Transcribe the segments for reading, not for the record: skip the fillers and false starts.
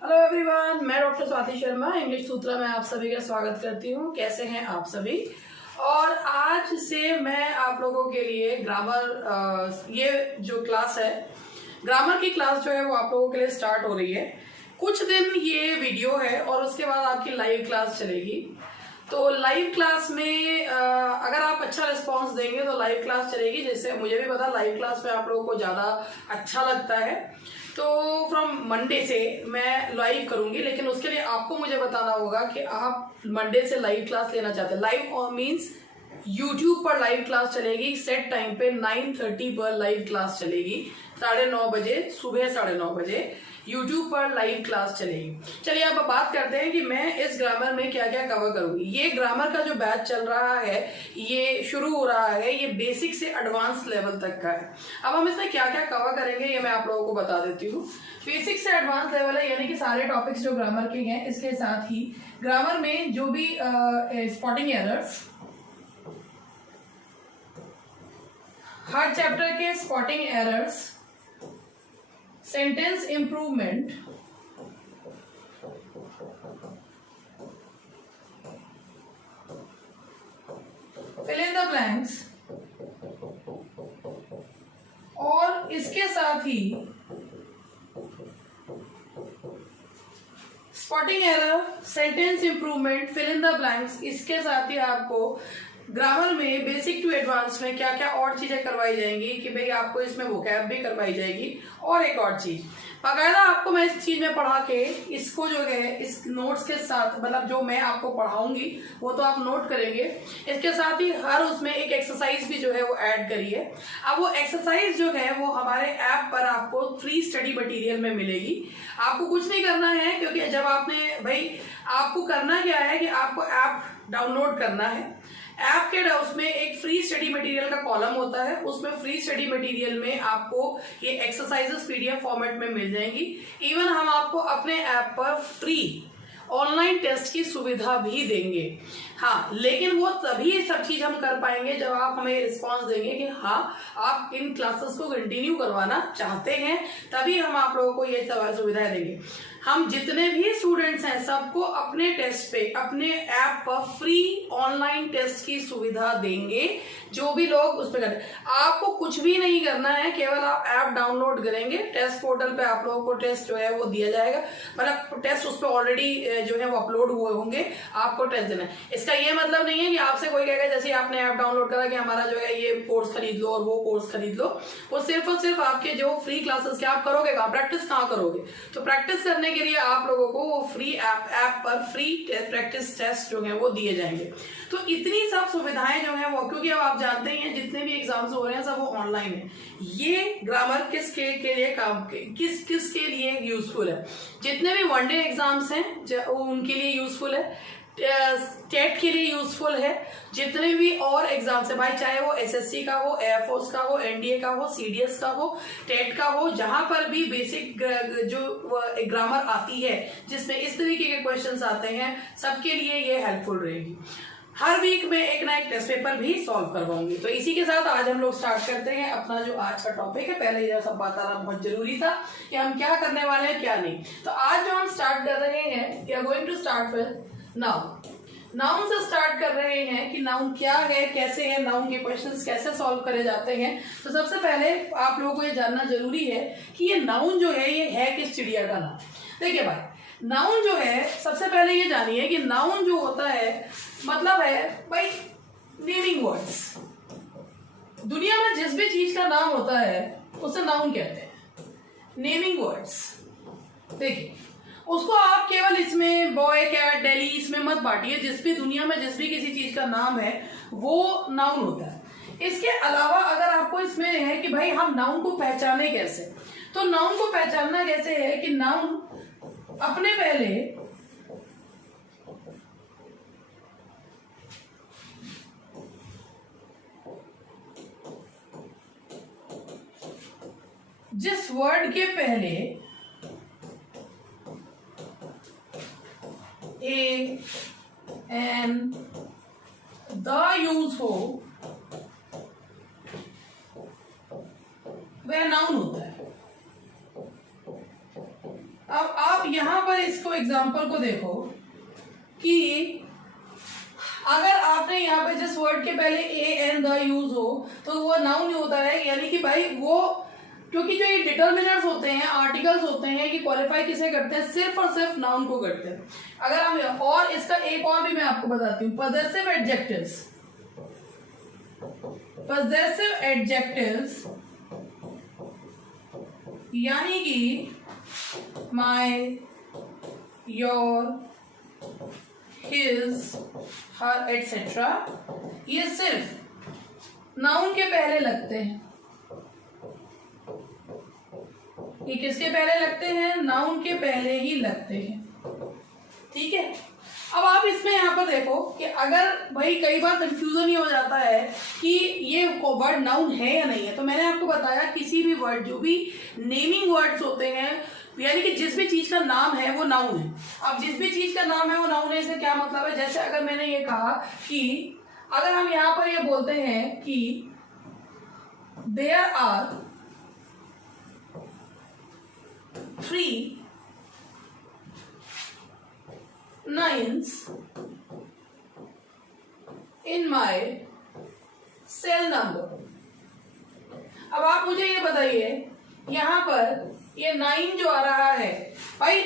Hello everyone, मैं doctor Swati Sharma English सूत्रा में आप सभी का स्वागत करती हूँ। कैसे हैं आप सभी। और आज से मैं आप लोगों के लिए ग्रामर ये जो क्लास है, ग्रामर की क्लास जो है वो आप लोगों के लिए स्टार्ट हो रही है। कुछ दिन ये वीडियो है और उसके बाद आपकी लाइव क्लास चलेगी। तो लाइव क्लास में अगर आप अच्छा रिस्पांस देंगे तो लाइव क्लास चलेगी। जैसे मुझे भी पता लाइव क्लास में आप लोगों को ज़्यादा अच्छा लगता है, तो फ्रॉम मंडे से मैं लाइव करूंगी। लेकिन उसके लिए आपको मुझे बताना होगा कि आप मंडे से लाइव क्लास लेना चाहते हैं। लाइव और मीन्स यूट्यूब पर लाइव क्लास चलेगी। सेट टाइम पे 9:30 पर लाइव क्लास चलेगी। 9:30 बजे, सुबह 9:30 बजे यूट्यूब पर लाइव क्लास चलेगी। चलिए अब बात करते हैं कि मैं इस ग्रामर में क्या क्या कवर करूंगी। ये ग्रामर का जो बैच चल रहा है, ये शुरू हो रहा है, ये बेसिक से एडवांस लेवल तक का है। अब हम इसमें क्या क्या कवर करेंगे ये मैं आप लोगों को बता देती हूँ। बेसिक से एडवांस लेवल है, यानी कि सारे टॉपिक्स जो ग्रामर के हैं। इसके साथ ही ग्रामर में जो भी स्पॉटिंग एरर्स, हर चैप्टर के spotting errors, sentence improvement, fill in the blanks, और इसके साथ ही spotting error, sentence improvement, fill in the blanks, इसके साथ ही आपको ग्रामर में बेसिक टू एडवांस में क्या क्या और चीजें करवाई जाएंगी कि भाई आपको इसमें वोकैब भी करवाई जाएगी। और एक और चीज बाकायदा आपको मैं इस चीज में पढ़ा के इसको जो है इस नोट्स के साथ, मतलब जो मैं आपको पढ़ाऊंगी वो तो आप नोट करेंगे, इसके साथ ही हर उसमें एक एक्सरसाइज भी जो है वो ऐड करिए। अब वो एक्सरसाइज जो है वो हमारे ऐप पर आपको फ्री स्टडी मटेरियल में मिलेगी। आपको कुछ नहीं करना है, क्योंकि जब आपने भाई आपको करना क्या है कि आपको ऐप डाउनलोड करना है। ऐप के उसमें एक फ्री स्टडी मटेरियल का कॉलम होता है, उसमें फ्री स्टडी मटेरियल में आपको ये एक्सरसाइजेस पीडीएफ फॉर्मेट में मिल जाएंगी। इवन हम आपको अपने ऐप पर फ्री ऑनलाइन टेस्ट की सुविधा भी देंगे। हाँ, लेकिन वो तभी सब चीज हम कर पाएंगे जब आप हमें रिस्पांस देंगे कि हाँ आप इन क्लासेस को कंटिन्यू करवाना चाहते हैं, तभी हम आप लोगों को ये सुविधाएं देंगे। हम जितने भी स्टूडेंट्स हैं सबको अपने टेस्ट पे, अपने ऐप पर फ्री ऑनलाइन टेस्ट की सुविधा देंगे। जो भी लोग उस पर करें, आपको कुछ भी नहीं करना है, केवल आप ऐप डाउनलोड करेंगे। टेस्ट पोर्टल पे आप लोगों को टेस्ट जो है वो दिया जाएगा, मतलब टेस्ट उस पर ऑलरेडी जो है वो अपलोड हुए होंगे, आपको टेस्ट देना है। इसका ये मतलब नहीं है कि आपसे कोई कहेगा जैसे आपने ऐप डाउनलोड करा कि हमारा जो है ये कोर्स खरीद लो और वो कोर्स खरीद लो। वो सिर्फ और सिर्फ आपके जो फ्री क्लासेस के आप करोगे कहाँ, प्रैक्टिस कहाँ करोगे। तो प्रैक्टिस करने के लिए आप लोगों को वो फ्री ऐप पर फ्री प्रैक्टिस टेस्ट जो है वो दिए जाएंगे। तो इतनी सब सुविधाएं जो है वो, क्योंकि अब आप जानते ही हैं जितने भी एग्जाम्स हो रहे हैं सब वो ऑनलाइन है। ये ग्रामर किसके लिए काम, किसके लिए यूजफुल है। जितने भी वनडे एग्जाम्स हैं उनके लिए यूजफुल है, टेट के लिए यूजफुल है, जितने भी और एग्जाम्स है भाई, चाहे वो एसएससी का हो, एयरफोर्स का हो, एनडीए का हो, सीडीएस का हो, टेट का हो, जहां पर भी बेसिक जो ग्रामर आती है जिसमें इस तरीके के क्वेश्चंस आते हैं, सबके लिए ये हेल्पफुल रहेगी। हर वीक में एक ना एक टेस्ट पेपर भी सॉल्व करवाऊंगी। तो इसी के साथ आज हम लोग स्टार्ट करते हैं अपना जो आज का टॉपिक है। पहले ये सब बताना बहुत जरूरी था कि हम क्या करने वाले हैं क्या नहीं। तो आज जो हम स्टार्ट कर रहे हैं, we are going to start with noun. Noun से स्टार्ट कर रहे हैं कि नाउन क्या है, कैसे है, नाउन के क्वेश्चंस कैसे सॉल्व करे जाते हैं। तो सबसे पहले आप लोगों को ये जानना जरूरी है कि ये नाउन जो है ये है किस चिड़िया का नाम। देखिए भाई, नाउन जो है, सबसे पहले ये जानिए कि नाउन जो होता है मतलब है भाई नेमिंग वर्ड्स। दुनिया में जिस भी चीज का नाम होता है उसे नाउन कहते हैं, नेमिंग वर्ड्स। देखिए, उसको आप केवल इसमें बॉय, कैट, डेली इसमें मत बांटिए। जिस भी दुनिया में जिस भी किसी चीज का नाम है वो नाउन होता है। इसके अलावा अगर आपको इसमें है कि भाई हम नाउन को पहचाने कैसे, तो नाउन को पहचानना कैसे है कि नाउन अपने पहले जिस वर्ड के पहले ए, एन, द यूज हो वह नाउन होता है। अब आप यहां पर इसको एग्जांपल को देखो कि अगर आपने यहाँ पे जिस वर्ड के पहले ए एन द यूज हो तो वो नाउन होता है, यानी कि भाई वो, क्योंकि जो ये डिटर्मिनर्स होते हैं, आर्टिकल्स होते हैं, ये क्वालिफाई किसे करते हैं, सिर्फ और सिर्फ नाउन को करते हैं। अगर हम, और इसका एक और भी मैं आपको बताती हूँ, पजेसिव एडजेक्टिव्स। पजेसिव एडजेक्टिव्स यानी कि my, your, his, her etcetera, ये सिर्फ नाउन के पहले लगते हैं। ये किसके पहले लगते हैं? नाउन के पहले ही लगते हैं। ठीक है, अब आप इसमें यहाँ पर देखो कि अगर भाई कई बार कंफ्यूजन ही हो जाता है कि ये वर्ड नाउन है या नहीं है, तो मैंने आपको बताया किसी भी वर्ड, जो भी नेमिंग वर्ड्स होते हैं, यानी कि जिस भी चीज का नाम है वो नाउन है। अब जिस भी चीज का नाम है वो नाउन है, इसका क्या मतलब है? जैसे अगर मैंने ये कहा कि अगर हम यहां पर ये बोलते हैं कि there are 3 9s in my cell number. अब आप मुझे ये बताइए, यहां पर ये 9 जो आ रहा है, भाई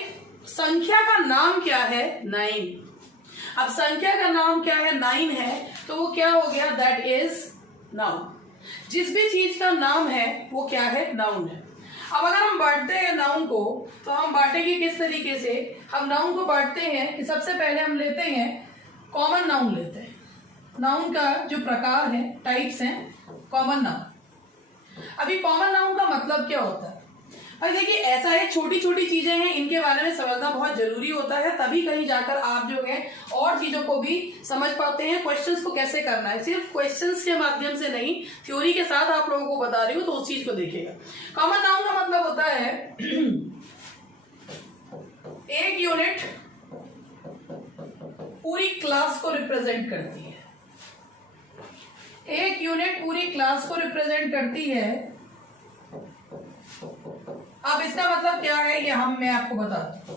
संख्या का नाम क्या है? 9। अब संख्या का नाम क्या है? 9 है, तो वो क्या हो गया? That is noun. जिस भी चीज का नाम है वो क्या है? नाउन है। अब अगर हम बांटते हैं नाउन को, तो हम बांटेंगे किस तरीके से? हम नाउन को बांटते हैं कि सबसे पहले हम लेते हैं कॉमन नाउन लेते हैं। नाउन का जो प्रकार है, टाइप्स हैं, कॉमन नाउन। अभी कॉमन नाउन का मतलब क्या होता है? भाई देखिए, ऐसा है, छोटी छोटी चीजें हैं, इनके बारे में समझना बहुत जरूरी होता है, तभी कहीं जाकर आप जो है और चीजों को भी समझ पाते हैं। क्वेश्चंस को कैसे करना है, सिर्फ क्वेश्चंस के माध्यम से नहीं, थ्योरी के साथ आप लोगों को बता रही हूँ, तो उस चीज को देखिएगा। कॉमन नाउन का मतलब होता है एक यूनिट पूरी क्लास को रिप्रेजेंट करती है। एक यूनिट पूरी क्लास को रिप्रेजेंट करती है। अब इसका मतलब क्या है, ये मैं आपको बताता हूं।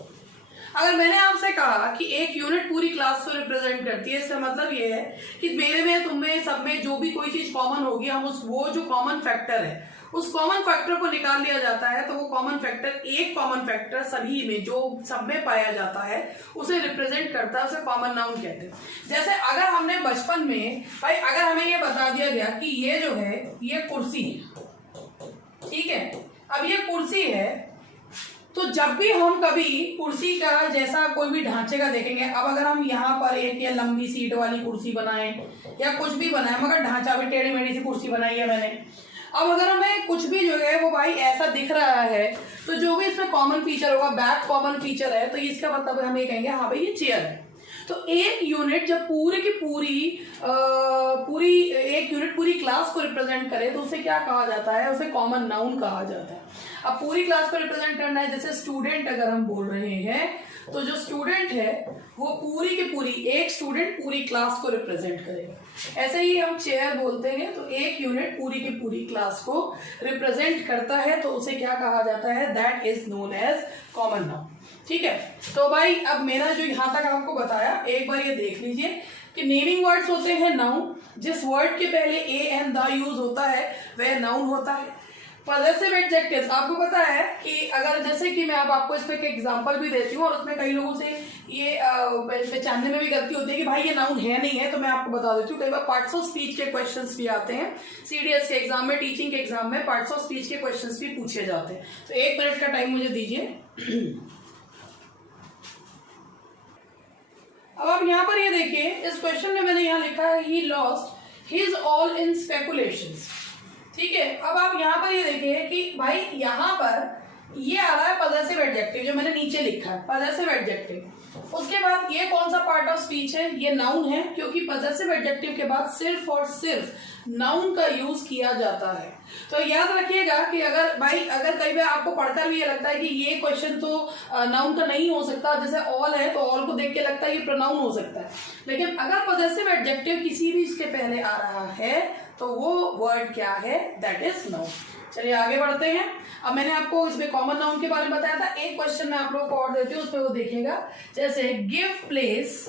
अगर मैंने आपसे कहा कि एक यूनिट पूरी क्लास को रिप्रेजेंट करती है, इसका मतलब ये है कि मेरे में, तुम में, सब में जो भी कोई चीज कॉमन होगी, हम वो जो कॉमन फैक्टर है, उस कॉमन फैक्टर को निकाल लिया जाता है, तो वो कॉमन फैक्टर, एक कॉमन फैक्टर सभी में, जो सब में पाया जाता है, उसे रिप्रेजेंट करता है, उसे कॉमन नाउन कहते हैं। जैसे अगर हमने बचपन में, भाई अगर हमें ये बता दिया गया कि ये जो है ये कुर्सी है, ठीक है, अब ये कुर्सी है, तो जब भी हम कभी कुर्सी का जैसा कोई भी ढांचे का देखेंगे, अब अगर हम यहाँ पर एक ये लंबी सीट वाली कुर्सी बनाएं या कुछ भी बनाएं, मगर ढांचा भी टेढ़ी मेढ़ी सी कुर्सी बनाई है मैंने, अब अगर हमें कुछ भी जो है वो भाई ऐसा दिख रहा है, तो जो भी इसमें कॉमन फीचर होगा, बैक कॉमन फीचर है, तो इसका मतलब हम ये कहेंगे हाँ भाई ये चेयर है। तो एक यूनिट जब पूरी की पूरी एक यूनिट पूरी क्लास को रिप्रेजेंट करे, तो उसे क्या कहा जाता है? उसे कॉमन नाउन कहा जाता है। अब पूरी क्लास को रिप्रेजेंट करना है, जैसे स्टूडेंट अगर हम बोल रहे हैं, तो जो स्टूडेंट है वो पूरी की पूरी, एक स्टूडेंट पूरी क्लास को रिप्रेजेंट करेगा। ऐसे ही हम चेयर बोलते हैं, तो एक यूनिट पूरी की पूरी क्लास को रिप्रेजेंट करता है, तो उसे क्या कहा जाता है? That is known as common noun. ठीक है, तो भाई अब मेरा जो यहां तक आपको बताया, एक बार ये देख लीजिए कि नेमिंग वर्ड्स होते हैं नाउन। जिस वर्ड के पहले ए एंड द यूज होता है वह नाउन होता है। पजेसिव एडजेक्टिव्स, आपको पता है कि अगर, जैसे कि मैं आपको इस पे एक एग्जांपल भी देती हूँ, और उसमें कई लोगों से ये पहचानने में भी गलती होती है कि भाई ये नाउन है नहीं है, तो मैं आपको बता देती हूँ। कई बार पार्ट्स ऑफ स्पीच के क्वेश्चंस भी आते हैं, सीडीएस के एग्जाम में, टीचिंग के एग्जाम में पार्ट्स ऑफ स्पीच के क्वेश्चंस भी पूछे जाते हैं। तो 1 मिनट का टाइम मुझे दीजिए। अब आप यहाँ पर ये देखिए, इस क्वेश्चन में मैंने यहाँ लिखा है he lost his all in speculations. ठीक है, अब आप यहाँ पर ये देखिए कि भाई यहाँ पर ये आ रहा है पजेसिव एडजेक्टिव, जो मैंने नीचे लिखा है पजेसिव एडजेक्टिव। उसके बाद ये कौन सा पार्ट ऑफ स्पीच है? ये नाउन है, क्योंकि पजेसिव एडजेक्टिव के बाद सिर्फ और सिर्फ नाउन का यूज किया जाता है। तो याद रखिएगा कि अगर कई बार आपको पढ़कर भी ये लगता है कि ये क्वेश्चन तो नाउन का नहीं हो सकता, जैसे ऑल है तो ऑल को देख के लगता है ये प्रोनाउन हो सकता है, लेकिन अगर पजेसिव एडजेक्टिव किसी भी इसके पहले आ रहा है तो वो वर्ड क्या है? That is noun. चलिए आगे बढ़ते हैं। अब मैंने आपको इसमें कॉमन नाउन के बारे में बताया था, एक क्वेश्चन मैं आप लोगों को और देती हूँ, उसमें वो देखिएगा। जैसे give place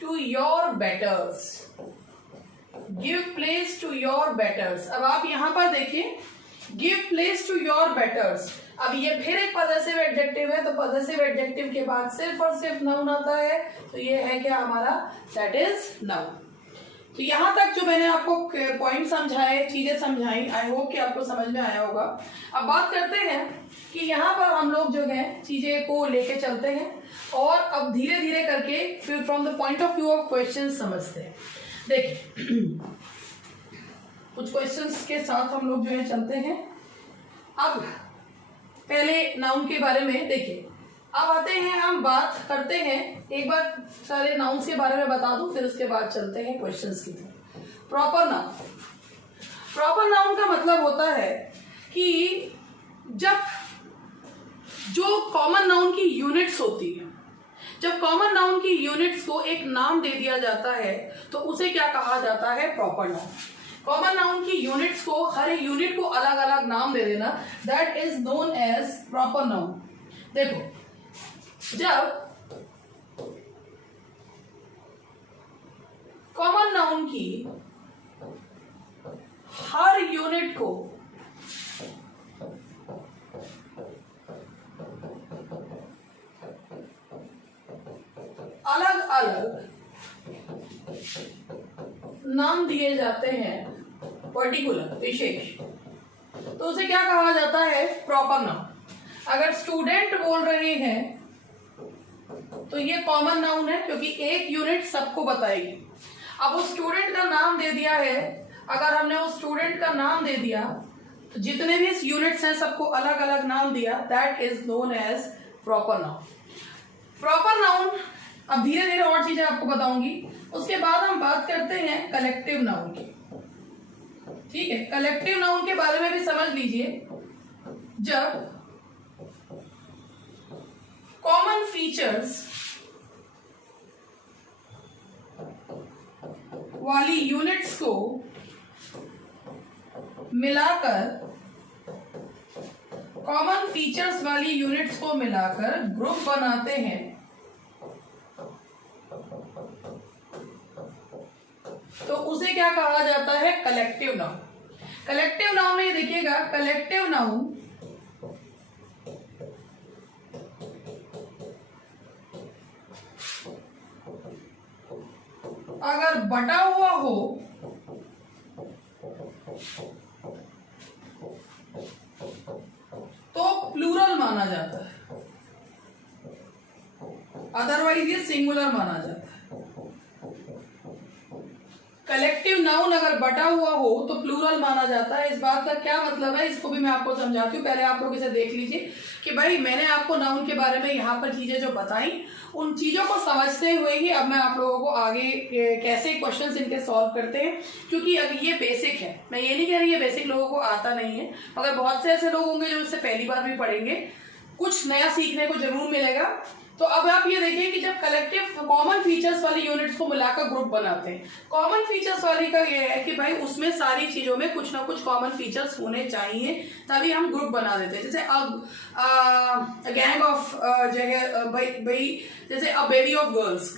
to your betters, give place to your betters. अब आप यहां पर देखिए, give place to your betters. अब ये फिर एक पजेसिव एडजेक्टिव है, तो पजेसिव एडजेक्टिव के बाद सिर्फ और सिर्फ नाउन आता है, तो ये है क्या हमारा, दैट इज नाउन। तो यहां तक जो मैंने आपको पॉइंट समझाए, चीजें समझाई, आई होप कि आपको समझ में आया होगा। अब बात करते हैं कि यहाँ पर हम लोग जो है चीजें को लेके चलते हैं और अब धीरे धीरे करके फिर from the point of view of question समझते हैं। देखिए कुछ क्वेश्चंस के साथ हम लोग जो है चलते हैं। अब पहले नाउन के बारे में देखिए, अब आते हैं, हम बात करते हैं, एक बार सारे नाउन्स के बारे में बता दूं, फिर उसके बाद चलते हैं क्वेश्चंस की तरफ। प्रॉपर नाउन, प्रॉपर नाउन का मतलब होता है कि जब जो कॉमन नाउन की यूनिट्स होती है, जब कॉमन नाउन की यूनिट्स को एक नाम दे दिया जाता है तो उसे क्या कहा जाता है, प्रॉपर नाउन। कॉमन नाउन की यूनिट्स को, हर एक यूनिट को अलग अलग नाम दे देना, that is known as proper noun. देखो, जब कॉमन नाउन की हर यूनिट को अलग अलग नाम दिए जाते हैं, पर्टिकुलर, विशेष, तो उसे क्या कहा जाता है, प्रॉपर नाउन। अगर स्टूडेंट बोल रहे हैं तो ये कॉमन नाउन है, क्योंकि एक यूनिट सबको बताएगी। अब उस स्टूडेंट का नाम दे दिया है, अगर हमने उस स्टूडेंट का नाम दे दिया तो जितने भी यूनिट्स हैं सबको अलग अलग नाम दिया, that is known as proper noun. Proper noun, अब धीरे धीरे और चीजें आपको बताऊंगी। उसके बाद हम बात करते हैं कलेक्टिव नाउन की। ठीक है, कलेक्टिव नाउन के बारे में भी समझ लीजिए। जब कॉमन फीचर्स वाली यूनिट्स को मिलाकर, कॉमन फीचर्स वाली यूनिट्स को मिलाकर ग्रुप बनाते हैं, तो उसे क्या कहा जाता है, कलेक्टिव नाउन। कलेक्टिव नाउन में देखिएगा, कलेक्टिव नाउन अगर बटा हुआ हो तो प्लूरल माना जाता है, अदरवाइज ये सिंगुलर माना जाता है। कलेक्टिव नाउन अगर बटा हुआ हो तो प्लूरल माना जाता है। इस बात का क्या मतलब है, इसको भी मैं आपको समझाती हूँ। पहले आप लोग इसे देख लीजिए कि भाई मैंने आपको नाउन के बारे में यहाँ पर चीजें जो बताई, उन चीजों को समझते हुए ही अब मैं आप लोगों को आगे कैसे क्वेश्चंस इनके सॉल्व करते हैं, क्योंकि अब ये बेसिक है। मैं ये नहीं कह रही ये बेसिक लोगों को आता नहीं है, मगर बहुत से ऐसे लोग होंगे जो इससे पहली बार भी पढ़ेंगे, कुछ नया सीखने को जरूर मिलेगा। तो अब आप ये देखिए कि जब कलेक्टिव कॉमन फीचर्स वाली यूनिट्स को मिलाकर ग्रुप बनाते हैं, कॉमन फीचर्स वाली का ये है कि भाई उसमें सारी चीजों में कुछ ना कुछ कॉमन फीचर्स होने चाहिए, तभी हम ग्रुप बना देते हैं। जैसे अब गैंग ऑफ जगह भाई जैसे अ बेबी ऑफ गर्ल्स,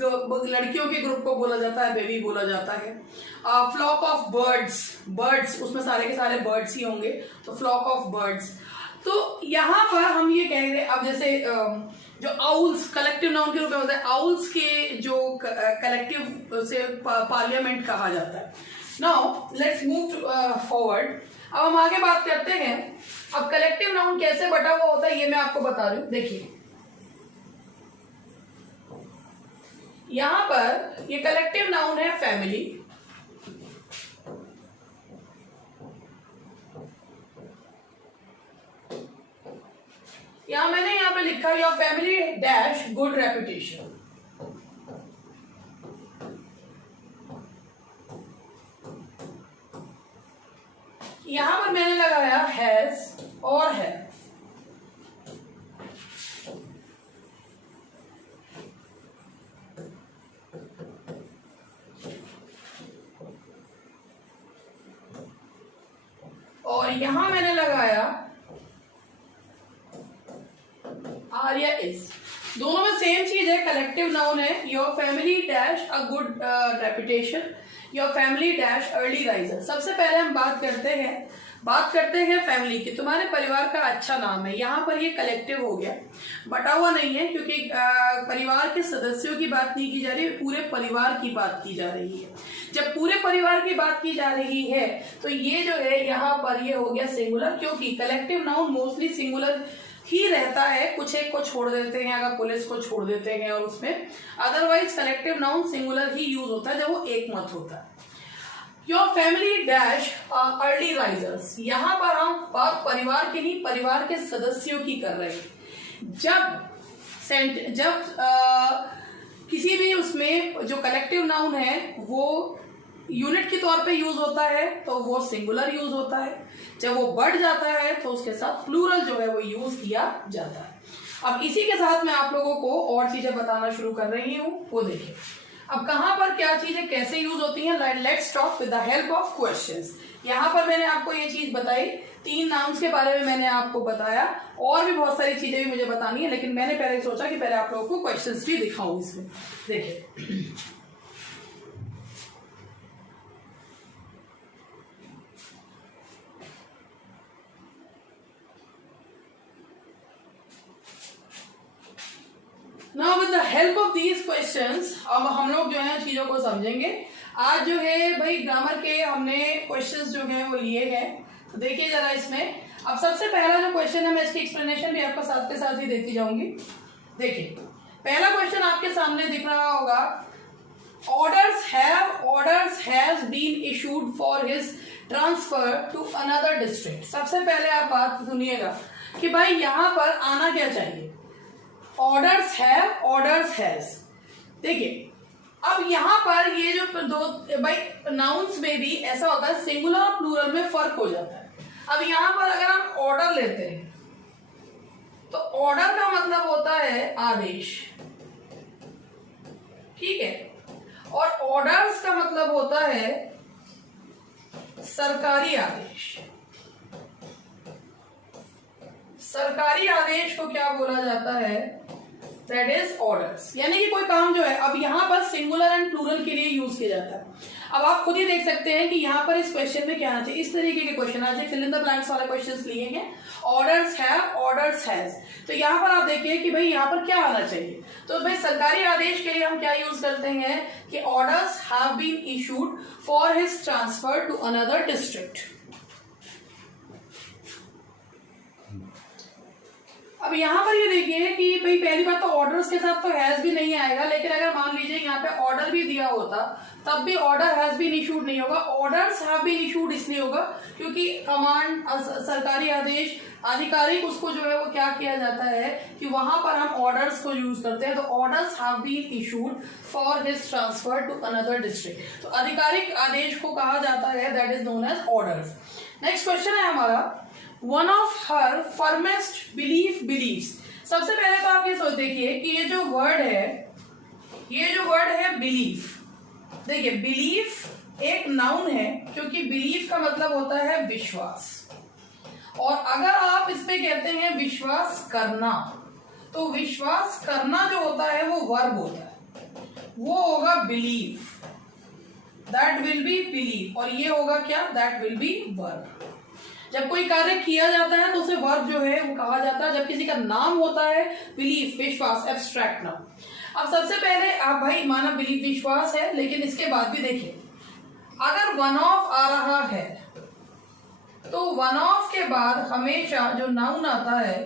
लड़कियों के ग्रुप को बोला जाता है बेबी बोला जाता है। फ्लॉक ऑफ बर्ड्स, बर्ड्स उसमें सारे के सारे बर्ड्स ही होंगे, तो फ्लॉक ऑफ बर्ड्स। तो यहाँ पर हम ये कह रहे, अब जैसे जो आउल्स कलेक्टिव नाउन के रूप में होता है, आउल्स के जो कलेक्टिव से पार्लियामेंट कहा जाता है। Now let's move forward. अब हम आगे बात करते हैं, अब कलेक्टिव नाउन कैसे बटा हुआ होता है ये मैं आपको बता रही हूं। देखिए यहां पर ये कलेक्टिव नाउन है फैमिली, यहां मैंने यहां पे लिखा your family dash good reputation. यहां पर मैंने लगाया हैज और है। यहां मैंने लगाया आर या इज, दोनों में सेम चीज है, कलेक्टिव नाउन है। Your family dash a good reputation, your family dash early riser. सबसे पहले हम बात करते हैं फैमिली की, तुम्हारे परिवार का अच्छा नाम है। यहाँ पर ये कलेक्टिव हो गया, बटा हुआ नहीं है, क्योंकि परिवार के सदस्यों की बात नहीं की जा रही, पूरे परिवार की बात की जा रही है। जब पूरे परिवार की बात की जा रही है तो ये जो है यहाँ पर ये हो गया सिंगुलर, क्योंकि कलेक्टिव नाउन मोस्टली सिंगुलर ही रहता है, कुछ एक को छोड़ देते हैं, अगर पुलिस को छोड़ देते हैं और उसमें, अदरवाइज कलेक्टिव नाउन सिंगुलर ही यूज होता है जब वो एक मत होता है। Your family dash early risers, यहाँ पर हम बात परिवार की नहीं, परिवार के सदस्यों की कर रहे हैं। जब किसी भी उसमें जो कलेक्टिव नाउन है वो यूनिट के तौर पे यूज होता है तो वो सिंगुलर यूज होता है, जब वो बढ़ जाता है तो उसके साथ प्लूरल जो है वो यूज किया जाता है। अब इसी के साथ मैं आप लोगों को और चीजें बताना शुरू कर रही हूँ, वो देखिए अब कहाँ पर क्या चीजें कैसे यूज होती हैं। Let's talk with the help of questions. यहाँ पर मैंने आपको ये चीज बताई, 3 नाउन्स के बारे में मैंने आपको बताया, और भी बहुत सारी चीजें भी मुझे बतानी है, लेकिन मैंने पहले सोचा कि पहले आप लोगों को क्वेश्चंस भी दिखाऊं इसमें। देखिए Now with the help of these questions, अब हम लोग जो है चीजों को समझेंगे। आज जो है भाई ग्रामर के हमने क्वेश्चंस जो है वो लिए हैं, तो देखिए जरा इसमें। अब सबसे पहला जो क्वेश्चन है, मैं इसकी एक्सप्लेनेशन भी आपको साथ के साथ ही देती जाऊंगी। देखिए पहला क्वेश्चन आपके सामने दिख रहा होगा, orders has been issued for his transfer to another district। सबसे पहले आप बात सुनिएगा कि भाई यहाँ पर आना क्या चाहिए, ऑर्डर्स है, ऑर्डर्स हैज। देखिए अब यहाँ पर ये जो दो भाई नाउन्स में भी ऐसा होता है, सिंगुलर और प्लूरल में फर्क हो जाता है। अब यहाँ पर अगर हम ऑर्डर लेते हैं तो ऑर्डर का मतलब होता है आदेश, ठीक है, और ऑर्डर्स का मतलब होता है सरकारी आदेश। सरकारी आदेश को क्या बोला जाता है, दैट इज ऑर्डर्स। यानी कि कोई काम जो है, अब यहाँ पर सिंगुलर एंड प्लूरल के लिए यूज किया जाता है। अब आप खुद ही देख सकते हैं कि यहाँ पर इस क्वेश्चन में क्या आना चाहिए, इस तरीके के क्वेश्चन आ चाहिए, फिल इन द ब्लैंक्स वाले क्वेश्चंस लिए हैं, ऑर्डर्स है, ऑर्डर्स हैज। तो यहाँ पर आप देखिए कि भाई यहाँ पर क्या आना चाहिए, तो भाई सरकारी आदेश के लिए हम क्या यूज करते हैं कि orders have been issued for his transfer to another district. अब यहाँ पर ये देखिए कि भाई पहली बात तो ऑर्डर्स के साथ तो हैज भी नहीं आएगा, लेकिन अगर मान लीजिए यहाँ पे ऑर्डर भी दिया होता तब भी ऑर्डर हैज बीन इशूड नहीं होगा, ऑर्डर्स हैव बीन इशूड इसलिए होगा क्योंकि कमांड सरकारी आदेश आधिकारिक उसको जो है वो क्या किया जाता है कि वहां पर हम ऑर्डर्स को यूज करते हैं। तो orders have been issued for his transfer to another district, तो आधिकारिक आदेश को कहा जाता है, that is known as orders. Next question है हमारा, one of her firmest belief believes. सबसे पहले तो आप ये सोच देखिए कि ये जो वर्ड है बिलीफ, देखिए बिलीफ एक नाउन है क्योंकि बिलीफ का मतलब होता है विश्वास, और अगर आप इस पे कहते हैं विश्वास करना, तो विश्वास करना जो होता है वो वर्ब होता है, वो होगा believe, that will be believe, और ये होगा क्या, दैट विल बी वर्ब। जब कोई कार्य किया जाता है तो उसे वर्ब जो है वो कहा जाता है, जब किसी का नाम होता है बिलीफ विश्वास, एब्स्ट्रैक्ट नाउन। अब सबसे पहले आप भाई माना बिलीफ विश्वास है, लेकिन इसके बाद भी देखिए अगर वन ऑफ आ रहा है तो वन ऑफ के बाद हमेशा जो नाउन आता है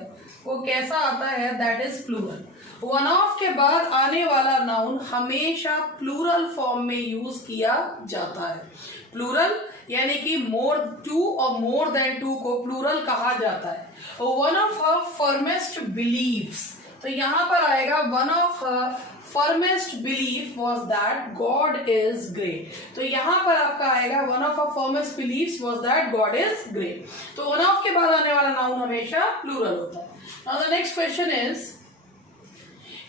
वो कैसा आता है, that is plural. One of के बाद आने वाला नाउन हमेशा प्लूरल फॉर्म में यूज किया जाता है। प्लूरल यानी कि मोर टू और मोर देन टू को प्लूरल कहा जाता है। One of her firmest believes, तो यहां पर आएगा one of her firmest belief was that God is great, तो यहां पर आपका आएगा one of her firmest believes was that God is great. तो वन ऑफ के बाद आने वाला नाउन हमेशा प्लूरल होता है। Now the next question is,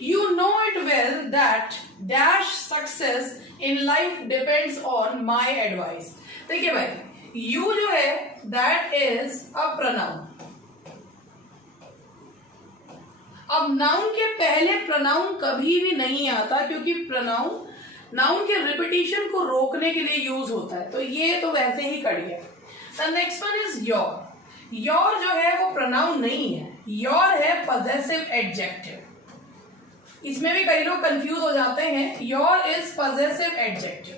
you know it well that dash success in life depends on my advice। देखिए भाई यू जो है दैट इज अ प्रोनाउन। अब नाउन के पहले प्रोनाउन कभी भी नहीं आता, क्योंकि प्रोनाउन नाउन के रिपीटिशन को रोकने के लिए यूज होता है, तो ये तो वैसे ही कट गया। The next one is your. Your जो है वो प्रोनाउन नहीं है, योर है पजेसिव एडजेक्टिव। इसमें भी कई लोग कंफ्यूज हो जाते हैं। Your is possessive adjective.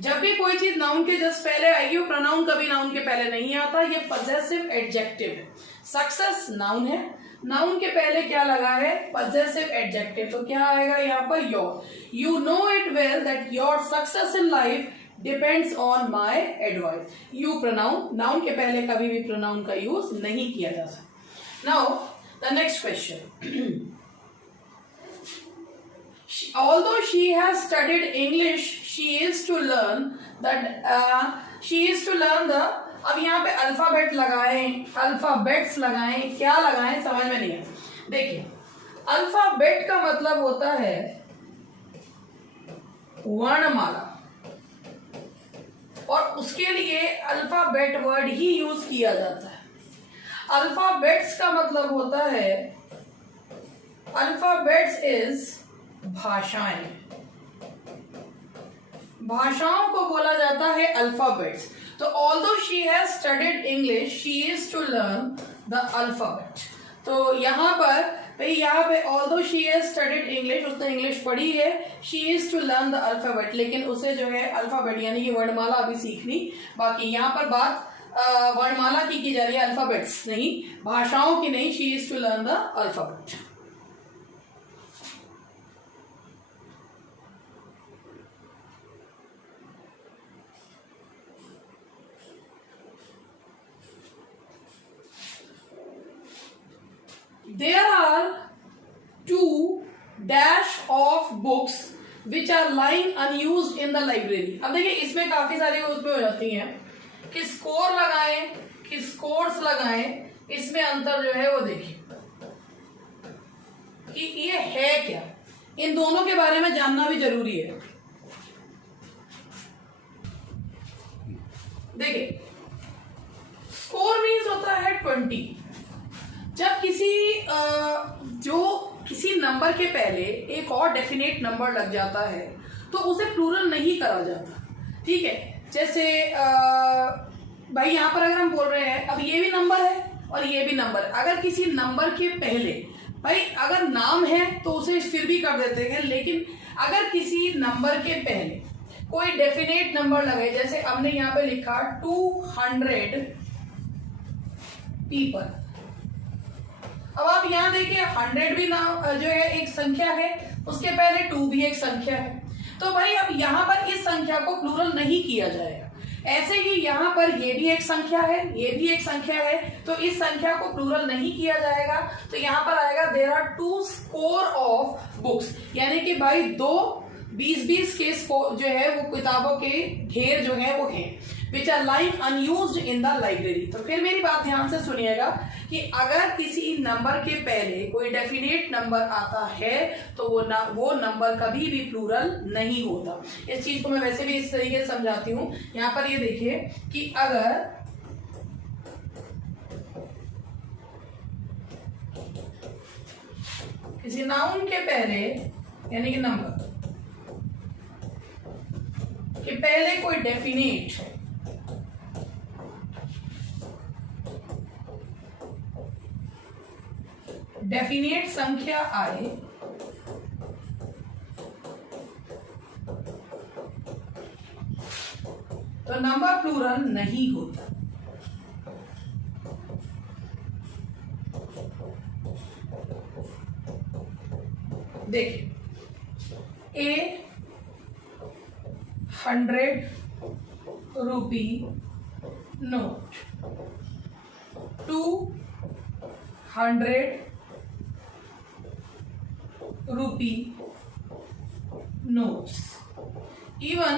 जब भी कोई चीज नाउन के जस्ट पहले आएगी, वो प्रोनाउन कभी नाउन के पहले नहीं आता, ये पजेसिव एडजेक्टिव है। सक्सेस नाउन है, नाउन के पहले क्या लगा है, पजेसिव एडजेक्टिव, तो क्या आएगा यहाँ पर, your. You know it well that your success in life depends on my advice. You pronoun, noun के पहले कभी भी प्रोनाउन का यूज नहीं किया जा सकता। Now the next question, although she has studied English, she is to learn the अब यहाँ पे अल्फाबेट लगाएं, अल्फाबेट्स लगाएं, क्या लगाएं समझ में नहीं है। देखिए, अल्फाबेट का मतलब होता है वर्णमाला, और उसके लिए अल्फाबेट वर्ड ही यूज किया जाता है। अल्फाबेट्स का मतलब होता है, अल्फाबेट्स इज भाषाएं, भाषाओं को बोला जाता है अल्फाबेट्स। तो although she has studied English, she is to learn the alphabet. तो यहाँ पर भाई, यहाँ पे although she has studied English, उसने इंग्लिश पढ़ी है, she is to learn the alphabet, लेकिन उसे जो है अल्फाबेट यानी कि वर्णमाला अभी सीखनी बाकी। यहाँ पर बात वर्णमाला की जा रही है, अल्फाबेट्स नहीं, भाषाओं की नहीं। She is to learn the alphabet. There are 2 dash of books which are lying unused in the library। अब देखिए, इसमें काफी सारी उसमें हो जाती हैं कि स्कोर लगाएं कि स्कोर्स लगाएं, इसमें अंतर जो है वो देखिए कि ये है क्या, इन दोनों के बारे में जानना भी जरूरी है। देखिए, स्कोर मीन्स होता है 20। जब किसी नंबर के पहले एक और डेफिनेट नंबर लग जाता है तो उसे प्लूरल नहीं करा जाता, ठीक है। जैसे भाई यहाँ पर अगर हम बोल रहे हैं, अब ये भी नंबर है और ये भी नंबर, अगर किसी नंबर के पहले भाई अगर नाम है तो उसे फिर भी कर देते हैं, लेकिन अगर किसी नंबर के पहले कोई डेफिनेट नंबर लगे, जैसे हमने यहाँ पे लिखा 200 पीपल। अब आप यहाँ देखिए, 100 भी नाम जो है एक संख्या है, उसके पहले 2 भी एक संख्या है, तो भाई अब यहाँ पर इस संख्या को प्लूरल नहीं किया जाएगा। ऐसे ही यहाँ पर ये भी एक संख्या है, ये भी एक संख्या है, तो इस संख्या को प्लूरल नहीं किया जाएगा। तो यहाँ पर आएगा there are 2 score of books, यानी कि भाई 20 के जो है वो किताबों के ढेर जो है वो है, which are lying unused in the library. तो फिर मेरी बात ध्यान से सुनिएगा कि अगर किसी नंबर के पहले कोई डेफिनेट नंबर आता है तो वो नंबर कभी भी प्लूरल नहीं होता। इस चीज को मैं वैसे भी इस तरीके से समझाती हूँ। यहाँ पर ये देखिए कि अगर किसी नाउन के पहले यानी कि नंबर के पहले कोई डेफिनेट संख्या आए तो नंबर प्लूरल नहीं होता। देखिए, 100 रुपी नोट, 200 रुपी नोट्स। इवन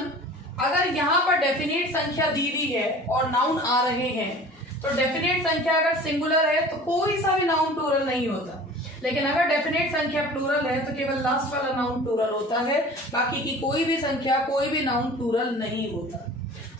अगर यहां पर डेफिनेट संख्या दी हुई है और नाउन आ रहे हैं, तो डेफिनेट संख्या अगर सिंगुलर है तो कोई सा भी नाउन प्लूरल नहीं होता, लेकिन अगर डेफिनेट संख्या प्लूरल है तो केवल लास्ट वाला नाउन प्लूरल होता है, बाकी की कोई भी संख्या कोई भी नाउन प्लूरल नहीं होता।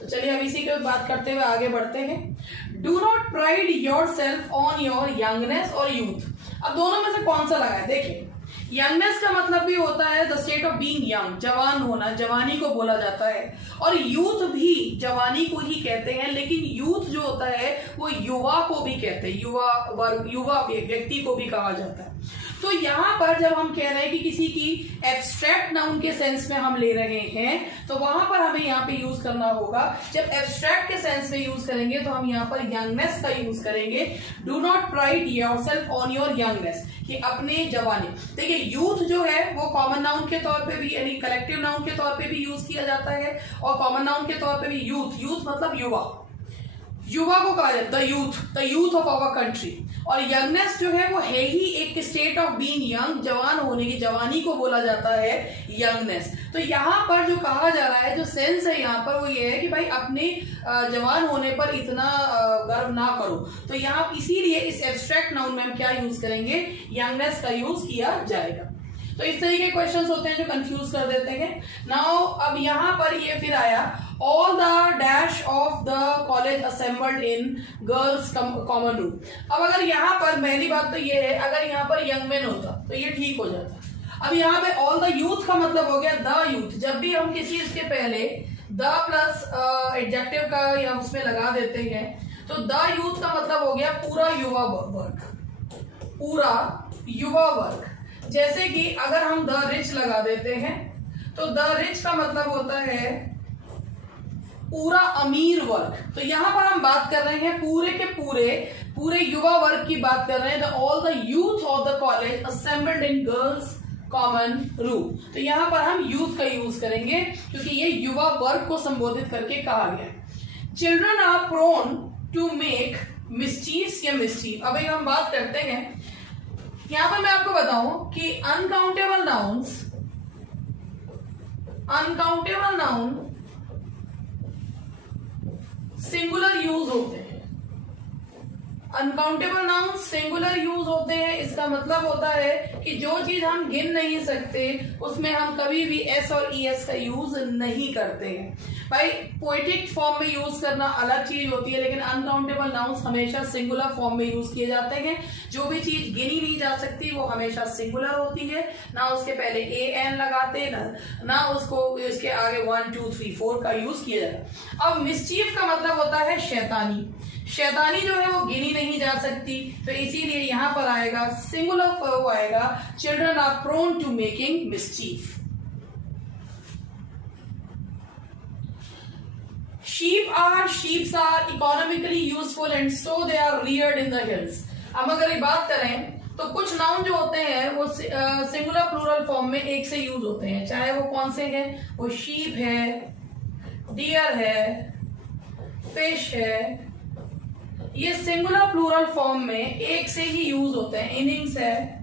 तो चलिए अब इसी के बात करते हुए आगे बढ़ते हैं। Do not pride your self on your youngness और यूथ। अब दोनों में से कौन सा लगा है? देखिए, यंगनेस का मतलब भी होता है the state of being young, जवान होना, जवानी को बोला जाता है। और यूथ भी जवानी को ही कहते हैं, लेकिन यूथ जो होता है वो युवा को भी कहते हैं, युवा वर्ग, युवा व्यक्ति को भी कहा जाता है। तो यहाँ पर जब हम कह रहे हैं कि किसी की एब्स्ट्रैक्ट नाउन के सेंस में हम ले रहे हैं, तो वहां पर हमें यहाँ पे यूज करना होगा। जब एब्स्ट्रैक्ट के सेंस में यूज करेंगे तो हम यहाँ पर यंगनेस का यूज करेंगे। Do not pride yourself on your youngness, कि अपने जवानी। देखिए, यूथ जो है वो कॉमन नाउन के तौर पे भी, यानी कलेक्टिव नाउन के तौर पे भी यूज किया जाता है, और कॉमन नाउन के तौर पे भी यूथ। यूथ मतलब युवा, युवा को कहा जाता है the youth of our country. और यंगनेस जो है वो है ही एक स्टेट ऑफ बीइंग यंग, जवान होने की, जवानी को बोला जाता है यंगनेस। तो यहाँ पर जो कहा जा रहा है, जो सेंस है यहाँ पर, वो ये है कि भाई अपने जवान होने पर इतना गर्व ना करो। तो यहाँ इसीलिए इस एब्स्ट्रैक्ट नाउन में हम क्या यूज करेंगे? यंगनेस का यूज किया जाएगा। तो इस तरीके के क्वेश्चंस होते हैं जो कंफ्यूज कर देते हैं। नाउ अब यहाँ पर ये फिर आया, all the dash of the college assembled in girls common room. अब अगर यहाँ पर पहली बात तो ये है, अगर यहाँ पर यंग मैन होता तो ये ठीक हो जाता। अब यहाँ पे ऑल द यूथ का मतलब हो गया द यूथ। जब भी हम किसी इसके पहले द प्लस एडजेक्टिव का या उसमें लगा देते हैं, तो द यूथ का मतलब हो गया पूरा युवा वर्ग, पूरा युवा वर्ग। जैसे कि अगर हम द रिच लगा देते हैं, तो द रिच का मतलब होता है पूरा अमीर वर्ग। तो यहां पर हम बात कर रहे हैं पूरे के पूरे युवा वर्ग की बात कर रहे हैं। The all the youth of the college assembled in girls common room. तो यहां पर हम यूथ का यूज करेंगे, क्योंकि ये युवा वर्ग को संबोधित करके कहा गया है। Children are prone to make mischieves या मिस्चीव। अब हम बात करते हैं, यहां पर मैं आपको बताऊं कि अनकाउंटेबल नाउन सिंगुलर यूज होते हैं। अनकाउंटेबल नाउन सिंगुलर यूज होते हैं। इसका मतलब होता है कि जो चीज हम गिन नहीं सकते उसमें हम कभी भी एस और ईएस का यूज नहीं करते हैं। भाई पोएटिक फॉर्म में यूज करना अलग चीज होती है, लेकिन अनकाउंटेबल नाउन्स हमेशा सिंगुलर फॉर्म में यूज किए जाते हैं। जो भी चीज गिनी नहीं जा सकती वो हमेशा सिंगुलर होती है, ना उसके पहले ए एन लगाते, ना उसको इसके आगे 1 2 3 4 का यूज किया जाता। अब मिसचीफ का मतलब होता है शैतानी। शैतानी जो है वो गिनी नहीं जा सकती, तो इसीलिए यहां पर आएगा सिंगुलर फॉर्म आएगा, children are prone to making mischief. sheeps are economically useful and so they are reared in the hills। अब अगर ये बात करें तो कुछ नाउन जो होते हैं वो सिंगुलर प्लूरल फॉर्म में एक से यूज होते हैं, चाहे वो कौन से हैं, वो शीप है, डियर है, फिश है, ये सिंगुलर प्लूरल फॉर्म में एक से ही यूज होते हैं। इनिंग्स है,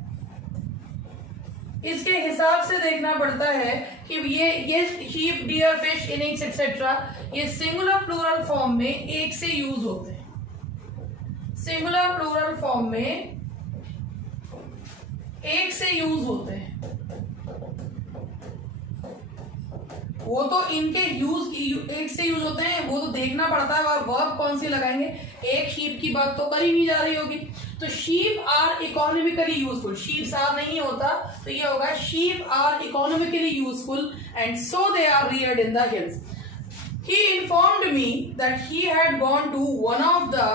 इसके हिसाब से देखना पड़ता है कि ये sheep, deer, fish, innings etcetera ये सिंगुलर प्लूरल फॉर्म में एक से यूज होते हैं। सिंगुलर प्लूरल फॉर्म में एक से यूज होते हैं। वो तो इनके एक से यूज होते हैं, वो तो देखना पड़ता है और वर्ब कौन सी लगाएंगे। एक शीप की बात तो करी नहीं जा रही होगी, तो sheep are economically useful, sheeps are नहीं होता तो ये होगा sheep are economically useful and so they are reared in the hills. He informed me that he had gone to one of the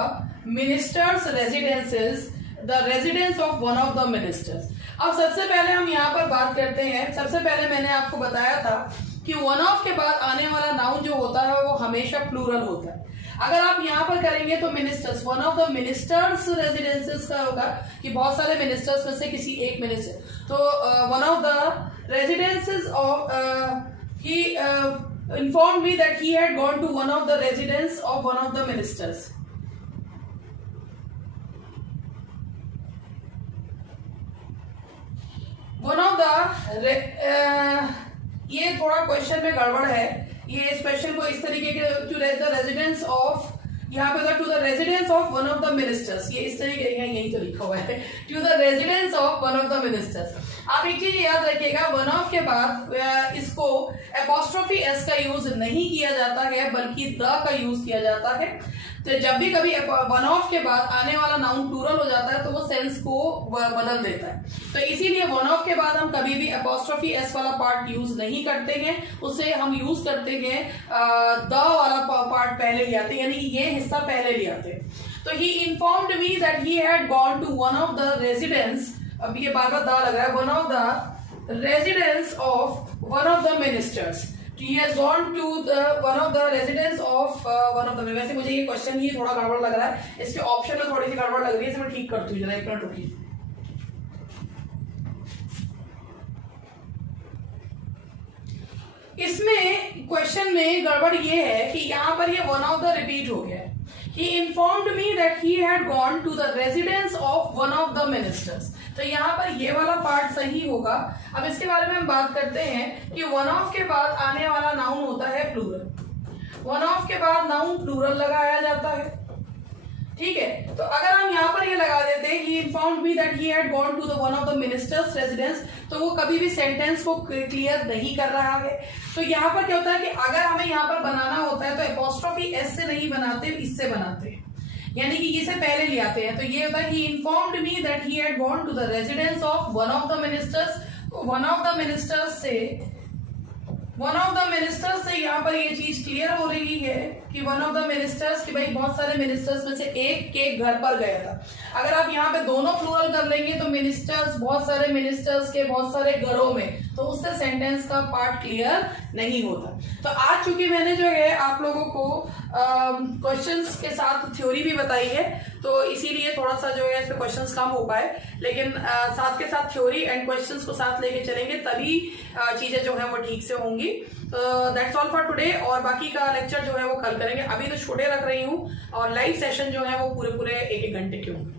minister's residences, the residence of one of the ministers। अब सबसे पहले हम यहाँ पर बात करते हैं, सबसे पहले मैंने आपको बताया था कि वन ऑफ के बाद आने वाला नाउन जो होता है वो हमेशा प्लूरल होता है। अगर आप यहाँ पर करेंगे तो ministers, one of the ministers residences का होगा कि बहुत सारे मिनिस्टर्स में से किसी एक मिनिस्टर, तो one of the residences of he informed me that he had gone to one of the residence of one of the ministers। one of the ये थोड़ा क्वेश्चन में गड़बड़ है। ये इस क्वेश्चन को इस तरीके के टू द रेजिडेंस ऑफ, यहाँ पे to the residence of one of the ministers, ये इस तरीके यही तो लिखा हुआ है, to the residence of one of the ministers. आप एक चीज याद रखिएगा, वन ऑफ के बाद इसको एपोस्ट्रोफी एस का यूज नहीं किया जाता है बल्कि द का यूज किया जाता है। तो जब भी कभी वन ऑफ के बाद आने वाला नाउन प्लूरल हो जाता है तो वो सेंस को बदल देता है। तो इसीलिए वन ऑफ के बाद हम कभी भी एपोस्ट्रोफी एस वाला पार्ट यूज नहीं करते हैं, उसे हम यूज करते हैं द वाला पार्ट पहले ले आते हैं, यानी ये हिस्सा पहले ले आते हैं। तो he informed me that he had gone to one of the residence, अब ये बार बार द लग रहा है, one of the residence of one of the ministers. He has gone to the one of the residence of one of the, वैसे मुझे ये क्वेश्चन ही थोड़ा गड़बड़ लग रहा है, इसके ऑप्शन में थोड़ी सी गड़बड़ लग रही है, इसे मैं ठीक करती हूँ जरा, एक मिनट रुकिए। इसमें क्वेश्चन में गड़बड़ ये है कि यहाँ पर ये वन ऑफ द रिपीट हो गया है। He informed me that he had gone to the residence of one of the ministers। तो यहाँ पर ये वाला पार्ट सही होगा। अब इसके बारे में हम बात करते हैं कि वन ऑफ के बाद आने वाला नाउन होता है प्लूरल। वन ऑफ के बाद नाउन प्लूरल लगाया जाता है, ठीक है। तो अगर हम यहाँ पर ये लगा देते हैं he informed me that he had gone to the one of the ministers residence, तो वो कभी भी सेंटेंस को क्लियर नहीं कर रहा है। तो यहाँ पर क्या होता है कि अगर हमें यहाँ पर बनाना होता है तो एपोस्ट्रोफी एस से नहीं बनाते, इससे बनाते हैं, यानी कि इसे पहले ले आते हैं। तो ये होता है he informed me that he had gone to the residence of one of the ministers. One of the ministers से यहाँ पर ये चीज क्लियर हो रही है कि वन ऑफ द मिनिस्टर्स, कि भाई बहुत सारे मिनिस्टर्स में से एक के घर पर गया था। अगर आप यहाँ पे दोनों प्लूरल कर लेंगे तो मिनिस्टर्स, बहुत सारे मिनिस्टर्स के बहुत सारे घरों में, तो उससे सेंटेंस का पार्ट क्लियर नहीं होता। तो आज चूंकि मैंने जो है आप लोगों को क्वेश्चंस के साथ थ्योरी भी बताई है, तो इसीलिए थोड़ा सा जो है इस पे क्वेश्चंस कम हो पाए, लेकिन साथ के साथ थ्योरी एंड क्वेश्चंस को साथ लेके चलेंगे तभी चीजें जो है वो ठीक से होंगी। तो दैट्स ऑल फॉर टुडे, और बाकी का लेक्चर जो है वो कल करेंगे। अभी तो छोटे रख रही हूँ और लाइव सेशन जो है वो पूरे 1-1 घंटे के होंगे।